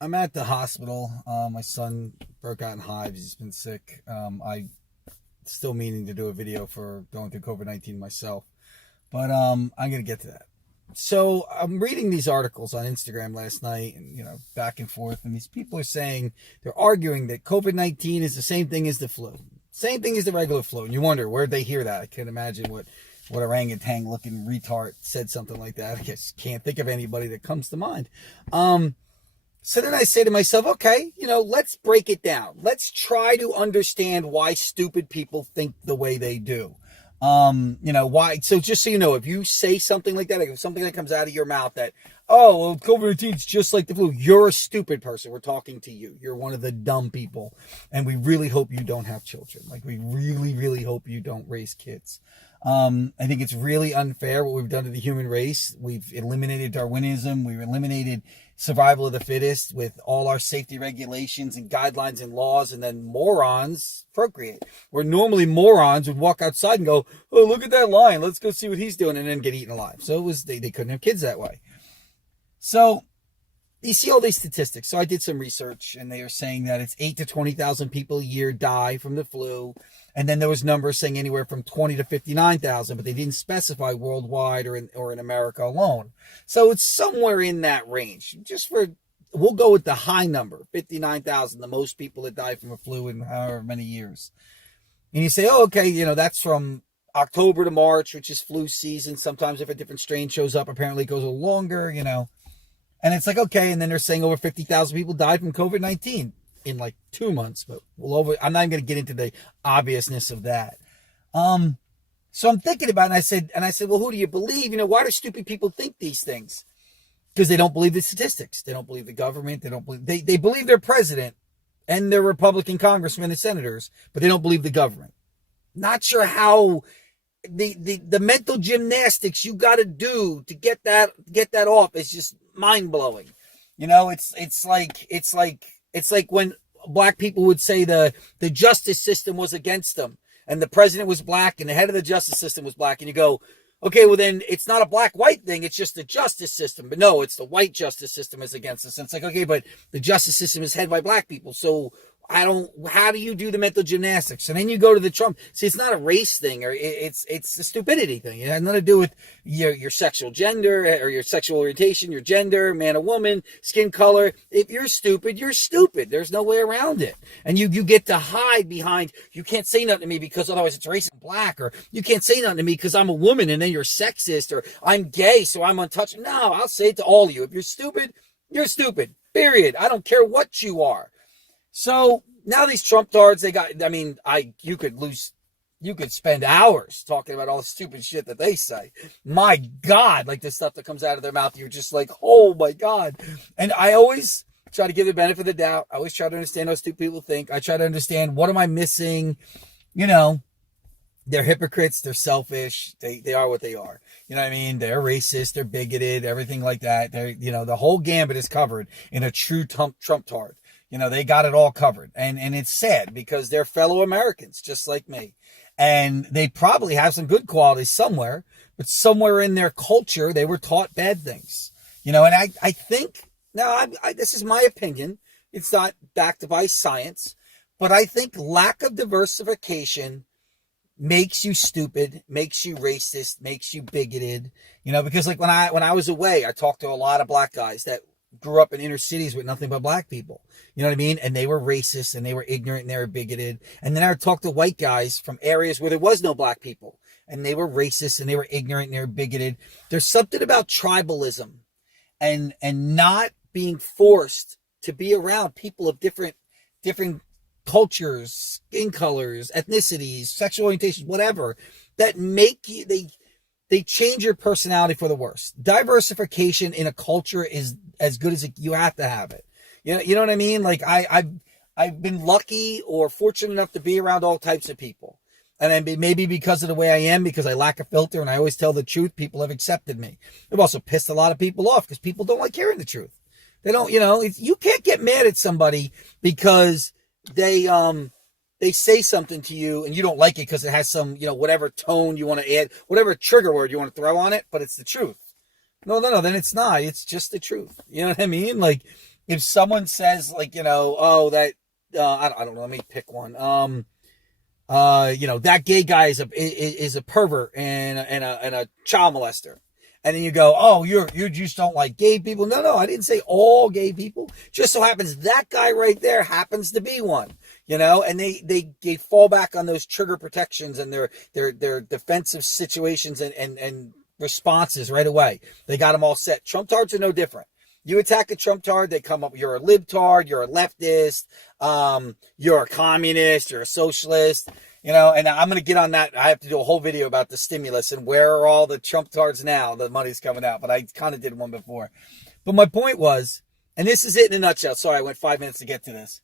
I'm at the hospital. My son broke out in hives. He's been sick. I still meaning to do a video for going through COVID-19 myself, but I'm gonna get to that. So I'm reading these articles on Instagram last night, and back and forth, and these people are saying they're arguing that COVID-19 is the same thing as the flu, same thing as the regular flu, and you wonder where'd they hear that. I can't imagine what orangutan looking retard said something like that. I just can't think of anybody that comes to mind. So then I say to myself, okay, let's break it down. Let's try to understand why stupid people think the way they do. Why? So just so you know, if you say something like that, like if something that comes out of your mouth that, oh, well, COVID-19 is just like the flu, you're a stupid person. We're talking to you. You're one of the dumb people. And we really hope you don't have children. Like, we really, really hope you don't raise kids. I think it's really unfair what we've done to the human race. We've eliminated Darwinism. We've eliminated survival of the fittest with all our safety regulations and guidelines and laws, and then morons procreate. Where normally morons would walk outside and go, oh, look at that lion. Let's go see what he's doing, and then get eaten alive. So they couldn't have kids that way. So you see all these statistics. So I did some research, and they are saying that it's 8 to 20,000 people a year die from the flu. And then there was numbers saying anywhere from 20 to 59,000, but they didn't specify worldwide or in America alone. So it's somewhere in that range. We'll go with the high number, 59,000, the most people that die from a flu in however many years. And you say, oh, okay, that's from October to March, which is flu season. Sometimes if a different strain shows up, apparently it goes a little longer, And it's like, okay, and then they're saying over 50,000 people died from COVID-19 in like 2 months, but I'm not even going to get into the obviousness of that. So I'm thinking about it, and I said, well, who do you believe? Why do stupid people think these things? Because they don't believe the statistics. They don't believe the government. They believe their president and their Republican congressmen and senators, but they don't believe the government. Not sure how the mental gymnastics you got to do to get that off is just mind blowing. It's like when black people would say the justice system was against them, and the president was black and the head of the justice system was black, and you go, okay, well then it's not a black-white thing, it's just the justice system. But no, it's the white justice system is against us. And it's like, okay, but the justice system is headed by black people, so how do you do the mental gymnastics? And then you go to the Trump. See, it's not a race thing, or it's a stupidity thing. It has nothing to do with your sexual gender or your sexual orientation, your gender, man or woman, skin color. If you're stupid, you're stupid. There's no way around it. And you get to hide behind, you can't say nothing to me because otherwise it's racist and black, or you can't say nothing to me because I'm a woman and then you're sexist, or I'm gay so I'm untouchable. No, I'll say it to all of you. If you're stupid, you're stupid. Period. I don't care what you are. So now these Trump tards, you could spend hours talking about all the stupid shit that they say. My God, like the stuff that comes out of their mouth, you're just like, oh my God. And I always try to give the benefit of the doubt. I always try to understand how stupid people think. I try to understand, what am I missing? They're hypocrites. They're selfish. They are what they are. You know what I mean? They're racist. They're bigoted. Everything like that. The whole gambit is covered in a true Trump tard. They got it all covered. And it's sad because they're fellow Americans, just like me. And they probably have some good qualities somewhere, but somewhere in their culture, they were taught bad things. And I think, now this is my opinion. It's not backed by science, but I think lack of diversification makes you stupid, makes you racist, makes you bigoted. Because like when I was away, I talked to a lot of black guys that grew up in inner cities with nothing but black people. You know what I mean? And they were racist and they were ignorant and they were bigoted. And then I would talk to white guys from areas where there was no black people, and they were racist and they were ignorant and they were bigoted. There's something about tribalism and not being forced to be around people of different cultures, skin colors, ethnicities, sexual orientations, whatever, that make you, they change your personality for the worse. Diversification in a culture is as good as you have to have it. You know what I mean? Like I've been lucky or fortunate enough to be around all types of people. And maybe because of the way I am, because I lack a filter and I always tell the truth, people have accepted me. I've also pissed a lot of people off because people don't like hearing the truth. They don't, you can't get mad at somebody because they say something to you and you don't like it because it has some, whatever tone you want to add, whatever trigger word you want to throw on it, but it's the truth. No. Then it's not. It's just the truth. You know what I mean? Like, if someone says, like, oh, that, I don't know. Let me pick one. That gay guy is a pervert and a child molester. And then you go, oh, you just don't like gay people. No, I didn't say all gay people. Just so happens that guy right there happens to be one. And they fall back on those trigger protections and their defensive situations and responses right away. They got them all set. Trump tards are no different. You attack a Trump tard, they come up, you're a libtard, you're a leftist, you're a communist, you're a socialist, and I'm going to get on that. I have to do a whole video about the stimulus and where are all the Trump tards now? The money's coming out, but I kind of did one before. But my point was, and this is it in a nutshell. Sorry, I went 5 minutes to get to this.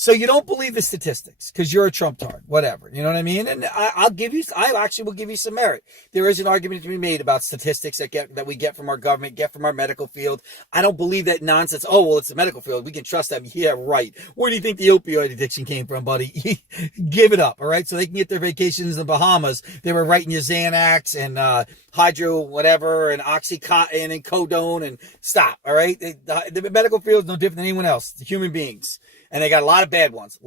So you don't believe the statistics because you're a Trump tard, whatever. You know what I mean? And I actually will give you some merit. There is an argument to be made about statistics that we get from our government, get from our medical field. I don't believe that nonsense. Oh, well, it's the medical field. We can trust them. Yeah, right. Where do you think the opioid addiction came from, buddy? Give it up, all right? So they can get their vacations in the Bahamas. They were writing you Xanax and hydro whatever and Oxycontin and Codone and stop, all right? The medical field is no different than anyone else. The human beings. And they got a lot of bad ones.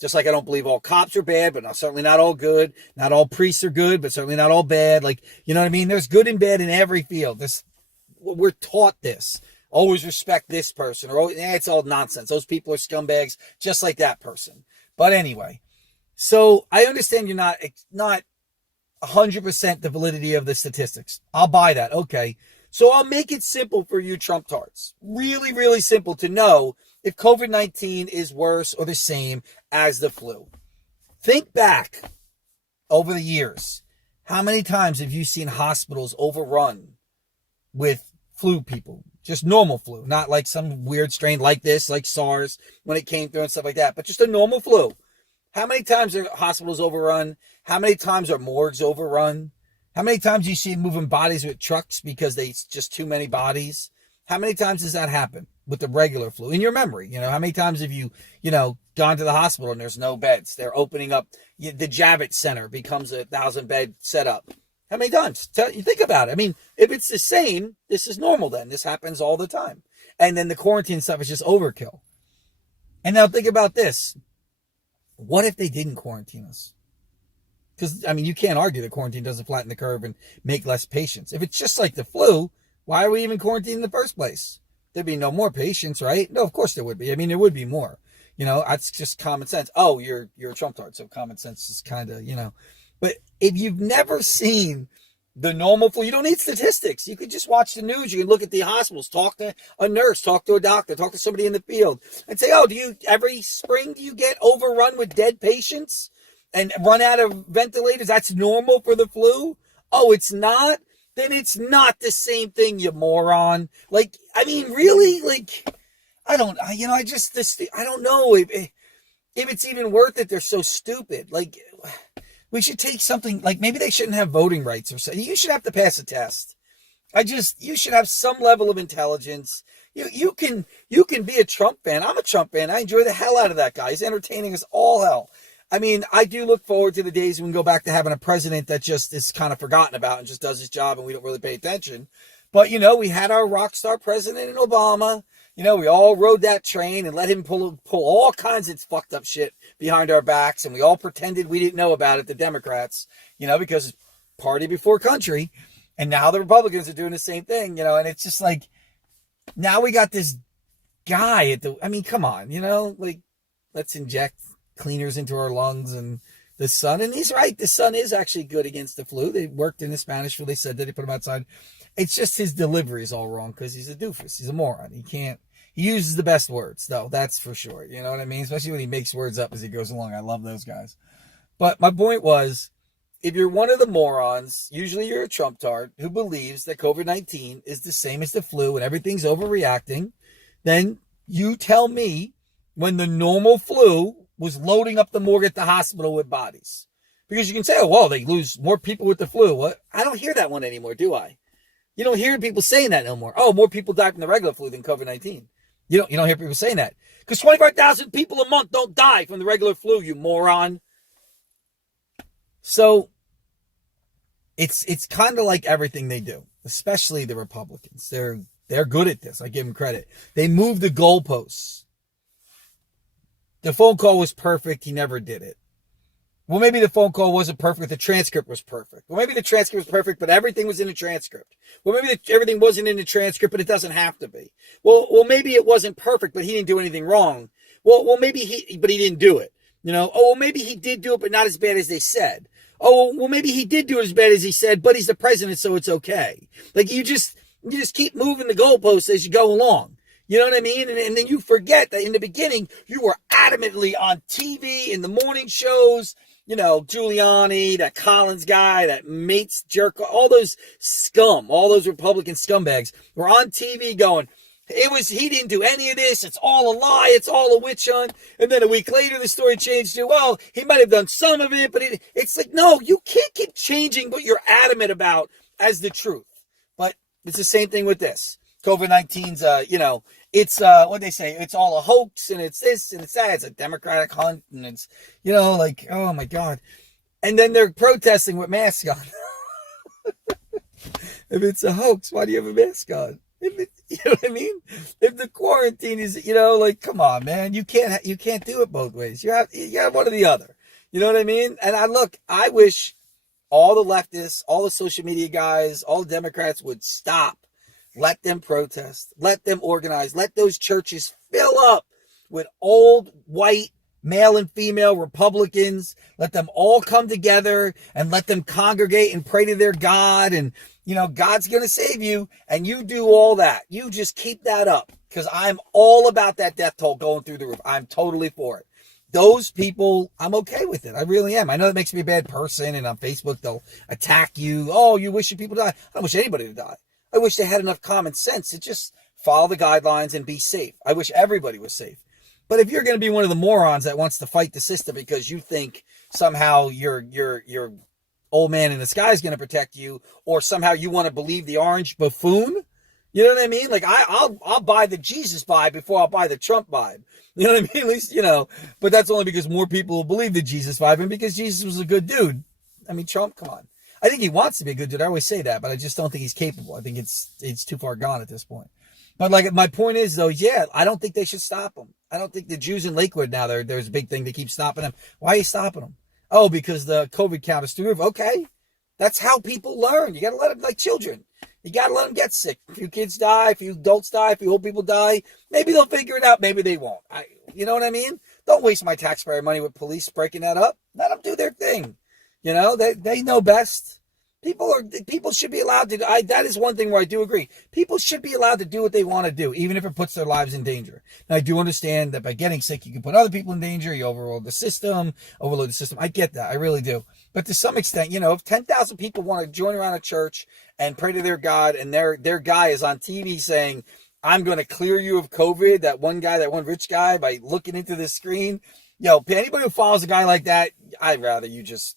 Just like I don't believe all cops are bad, but certainly not all good. Not all priests are good, but certainly not all bad. Like, you know what I mean? There's good and bad in every field. We're taught this. Always respect this person. It's all nonsense. Those people are scumbags, just like that person. But anyway, so I understand you're not 100% the validity of the statistics. I'll buy that. Okay. So I'll make it simple for you Trump tards. Really, really simple to know if COVID-19 is worse or the same as the flu. Think back over the years. How many times have you seen hospitals overrun with flu people? Just normal flu, not like some weird strain like this, like SARS when it came through and stuff like that, but just a normal flu. How many times are hospitals overrun? How many times are morgues overrun? How many times do you see moving bodies with trucks because there's just too many bodies? How many times does that happen with the regular flu? In your memory, how many times have you gone to the hospital and there's no beds? They're opening up. The Javits Center becomes a 1,000-bed setup. How many times? You think about it. I mean, if it's the same, this is normal then. This happens all the time. And then the quarantine stuff is just overkill. And now think about this. What if they didn't quarantine us? Because, you can't argue that quarantine doesn't flatten the curve and make less patients. If it's just like the flu, why are we even quarantined in the first place? There'd be no more patients, right? No, of course there would be. There would be more. That's just common sense. Oh, you're a Trump tard, so common sense is kind of, But if you've never seen the normal flu, you don't need statistics. You could just watch the news. You can look at the hospitals, talk to a nurse, talk to a doctor, talk to somebody in the field, and say, oh, every spring do you get overrun with dead patients and run out of ventilators? That's normal for the flu? Oh, it's not? Then it's not the same thing, you moron. Really? I don't know if it's even worth it. They're so stupid. We should take something, maybe they shouldn't have voting rights or something. You should have to pass a test. You should have some level of intelligence. You can be a Trump fan. I'm a Trump fan. I enjoy the hell out of that guy. He's entertaining as all hell. I do look forward to the days when we go back to having a president that just is kind of forgotten about and just does his job and we don't really pay attention. But, we had our rock star president in Obama. We all rode that train and let him pull all kinds of fucked up shit behind our backs. And we all pretended we didn't know about it, the Democrats, because party before country. And now the Republicans are doing the same thing, and it's just now we got this guy come on, let's inject cleaners into our lungs and the sun. And he's right. The sun is actually good against the flu. They worked in the Spanish flu. They said that they put him outside. It's just his delivery is all wrong because he's a doofus. He's a moron. He uses the best words though. That's for sure. You know what I mean? Especially when he makes words up as he goes along. I love those guys. But my point was, if you're one of the morons, usually you're a Trump tard who believes that COVID-19 is the same as the flu and everything's overreacting, then you tell me when the normal flu was loading up the morgue at the hospital with bodies. Because you can say, oh, well, they lose more people with the flu. What? I don't hear that one anymore, do I? You don't hear people saying that no more. Oh, more people die from the regular flu than COVID-19. You don't hear people saying that. Because 25,000 people a month don't die from the regular flu, you moron. So it's kind of like everything they do. especially the Republicans. They're good at this. I give them credit. They move the goalposts. The phone call was perfect. He never did it. Well, maybe the phone call wasn't perfect. The transcript was perfect. Well, maybe the transcript was perfect, but everything was in the transcript. Well, maybe everything wasn't in the transcript, but it doesn't have to be. Well, maybe it wasn't perfect, but he didn't do anything wrong. Well, maybe he didn't do it. Oh, well, maybe he did do it, but not as bad as they said. Oh, well, maybe he did do it as bad as he said, but he's the president, so it's okay. Like you just keep moving the goalposts as you go along. You know what I mean? And then you forget that in the beginning, you were adamantly on TV in the morning shows. Giuliani, that Collins guy, that Mates jerk, all those scum, all those Republican scumbags were on TV going, he didn't do any of this. It's all a lie. It's all a witch hunt. And then a week later, the story changed to, well, he might have done some of it, but it's like, no, you can't keep changing what you're adamant about as the truth. But it's the same thing with this. COVID-19's, it's, what they say, it's all a hoax, and it's this, and it's that. It's a Democratic hunt, and it's, like, oh my God. And then they're protesting with masks on. If it's a hoax, why do you have a mask on? You know what I mean? If the quarantine is, come on, man, you can't do it both ways. You have one or the other. You know what I mean? And I wish all the leftists, all the social media guys, all the Democrats would stop. Let them protest. Let them organize. Let those churches fill up with old, white, male and female Republicans. Let them all come together and let them congregate and pray to their God. And, God's going to save you. And you do all that. You just keep that up, because I'm all about that death toll going through the roof. I'm totally for it. Those people, I'm okay with it. I really am. I know that makes me a bad person. And on Facebook, they'll attack you. Oh, you wish people die. I don't wish anybody to die. I wish they had enough common sense to just follow the guidelines and be safe. I wish everybody was safe. But if you're going to be one of the morons that wants to fight the system because you think somehow your old man in the sky is going to protect you, or somehow you want to believe the orange buffoon, you know what I mean? Like I'll buy the Jesus vibe before I'll buy the Trump vibe. You know what I mean? At least, but that's only because more people will believe the Jesus vibe, and because Jesus was a good dude. I mean, Trump, come on. I think he wants to be a good dude. I always say that, but I just don't think he's capable. I think it's too far gone at this point. But my point is, though, yeah, I don't think they should stop him. I don't think the Jews in Lakewood now, there's a big thing. They keep stopping them. Why are you stopping them? Oh, because the COVID count is through the roof. Okay. That's how people learn. You got to let them, like children. You got to let them get sick. A few kids die, a few adults die, a few old people die. Maybe they'll figure it out. Maybe they won't. You know what I mean? Don't waste my taxpayer money with police breaking that up. Let them do their thing. They know best. People should be allowed to. That is one thing where I do agree. People should be allowed to do what they want to do, even if it puts their lives in danger. Now, I do understand that by getting sick, you can put other people in danger. You overload the system. I get that. I really do. But to some extent, if 10,000 people want to join around a church and pray to their God, and their guy is on TV saying, I'm going to clear you of COVID, that one rich guy, by looking into the screen. Anybody who follows a guy like that, I'd rather you just,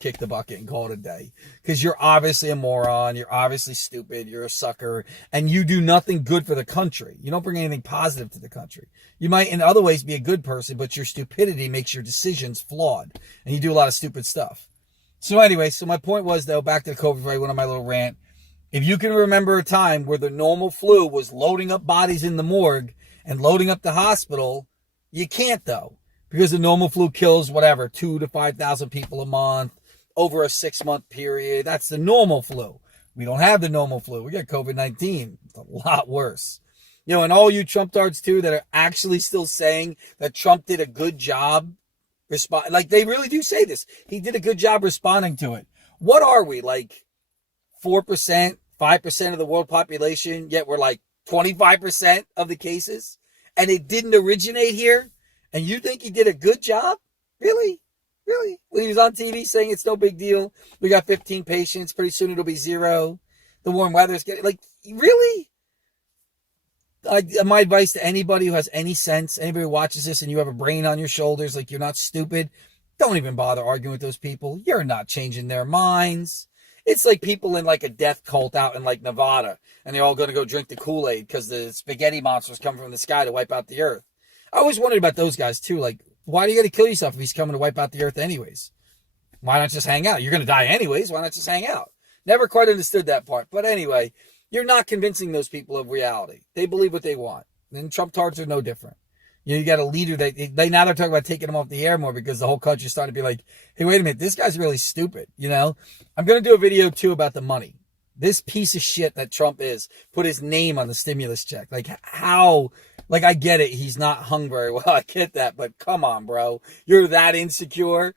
kick the bucket and call it a day. Because you're obviously a moron. You're obviously stupid. You're a sucker. And you do nothing good for the country. You don't bring anything positive to the country. You might in other ways be a good person, but your stupidity makes your decisions flawed. And you do a lot of stupid stuff. So anyway, my point was, though, back to the COVID, right, one of my little rant. If you can remember a time where the normal flu was loading up bodies in the morgue and loading up the hospital, you can't, though. Because the normal flu kills, 2,000 to 5,000 people a month over a 6-month period. That's the normal flu. We don't have the normal flu. We got COVID-19. It's a lot worse. And all you Trump-tards, too, that are actually still saying that Trump did a good job, they really do say this. He did a good job responding to it. What are we, 4%, 5% of the world population, yet we're 25% of the cases? And it didn't originate here? And you think he did a good job? Really? Really? When he was on TV saying it's no big deal. We got 15 patients. Pretty soon it'll be 0. The warm weather's getting... really? My advice to anybody who has any sense, anybody who watches this and you have a brain on your shoulders, you're not stupid, don't even bother arguing with those people. You're not changing their minds. It's like people in a death cult out in Nevada, and they're all going to go drink the Kool-Aid because the spaghetti monsters come from the sky to wipe out the earth. I always wondered about those guys, too. Why do you got to kill yourself if he's coming to wipe out the earth anyways? Why not just hang out? You're going to die anyways. Why not just hang out? Never quite understood that part. But anyway, you're not convincing those people of reality. They believe what they want. And Trump tards are no different. You got a leader that now they're talking about taking him off the air more because the whole country's starting to be like, hey, wait a minute, this guy's really stupid. I'm going to do a video too about the money. This piece of shit that Trump is put his name on the stimulus check. Like how, like I get it. He's not hung very well. I get that. But come on, bro. You're that insecure.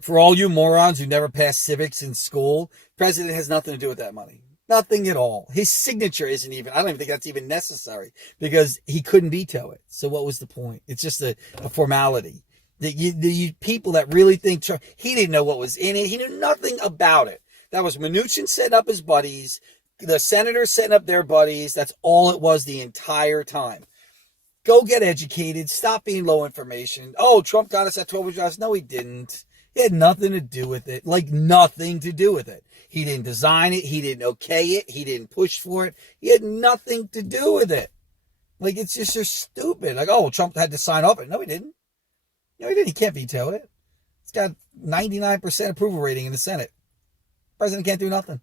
For all you morons who never passed civics in school, president has nothing to do with that money. Nothing at all. His signature isn't even, I don't even think that's even necessary because he couldn't veto it. So what was the point? It's just a formality. The people that really think Trump, he didn't know what was in it. He knew nothing about it. That was Mnuchin setting up his buddies, the senators setting up their buddies. That's all it was the entire time. Go get educated. Stop being low information. Oh, Trump got us at 12 jobs. No, he didn't. He had nothing to do with it. Like nothing to do with it. He didn't design it. He didn't okay it. He didn't push for it. He had nothing to do with it. Like it's just so stupid. Like, oh, Trump had to sign off it. No, he didn't. No, he didn't. He can't veto it. It's got 99% approval rating in the Senate. President can't do nothing.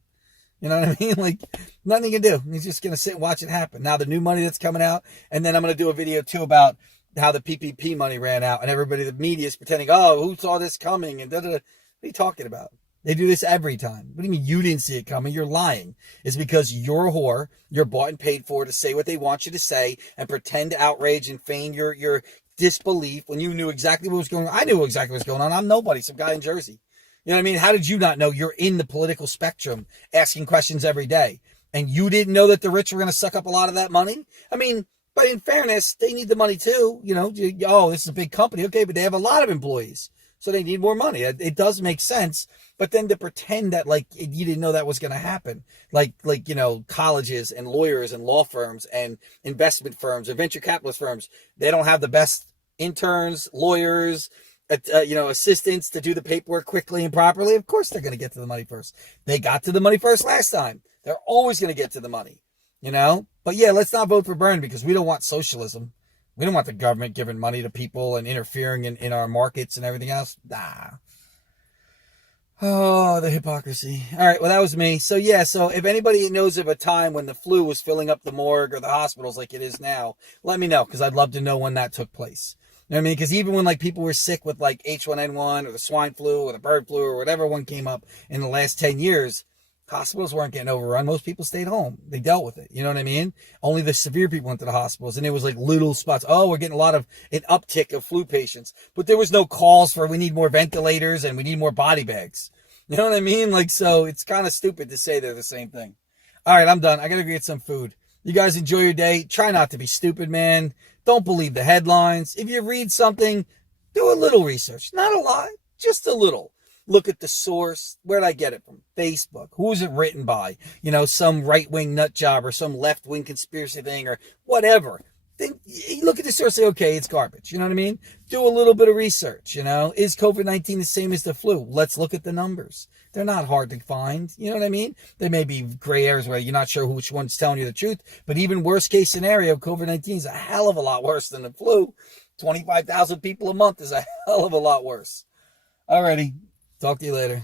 You know what I mean? Like nothing he can do. He's just going to sit and watch it happen. Now the new money that's coming out. And then I'm going to do a video too about how the PPP money ran out and everybody, the media is pretending, oh, who saw this coming? And da-da-da. What are you talking about? They do this every time. What do you mean you didn't see it coming? You're lying. It's because you're a whore. You're bought and paid for to say what they want you to say and pretend to outrage and feign your disbelief when you knew exactly what was going on. I knew exactly what was going on. I'm nobody, some guy in Jersey. You know what I mean? How did you not know? You're in the political spectrum asking questions every day. And you didn't know that the rich were going to suck up a lot of that money? I mean, but in fairness, they need the money too. Oh, this is a big company. Okay, but they have a lot of employees. So they need more money. It does make sense. But then to pretend that like you didn't know that was going to happen. Like colleges and lawyers and law firms and investment firms or venture capitalist firms, they don't have the best interns, lawyers, assistants to do the paperwork quickly and properly. Of course they're going to get to the money first. They got to the money first last time. They're always going to get to the money, But yeah, let's not vote for Bernie because we don't want socialism. We don't want the government giving money to people and interfering in our markets and everything else. Nah. Oh, the hypocrisy. All right, well, that was me. So if anybody knows of a time when the flu was filling up the morgue or the hospitals like it is now, let me know because I'd love to know when that took place. You know what I mean? Because even when like people were sick with like H1N1 or the swine flu or the bird flu or whatever one came up in the last 10 years, hospitals weren't getting overrun. Most people stayed home. They dealt with it. You know what I mean? Only the severe people went to the hospitals and it was like little spots. Oh, we're getting an uptick of flu patients, but there was no calls for, we need more ventilators and we need more body bags. You know what I mean? Like, so it's kind of stupid to say they're the same thing. All right, I'm done. I got to go get some food. You guys enjoy your day. Try not to be stupid, man. Don't believe the headlines. If you read something, do a little research. Not a lot, just a little. Look at the source. Where did I get it from? Facebook. Who was it written by? Some right-wing nut job or some left-wing conspiracy thing or whatever. Then you look at the source and say, okay, it's garbage. You know what I mean? Do a little bit of research. Is COVID-19 the same as the flu? Let's look at the numbers. They're not hard to find. You know what I mean? There may be gray areas where you're not sure which one's telling you the truth. But even worst case scenario, COVID-19 is a hell of a lot worse than the flu. 25,000 people a month is a hell of a lot worse. Alrighty. Talk to you later.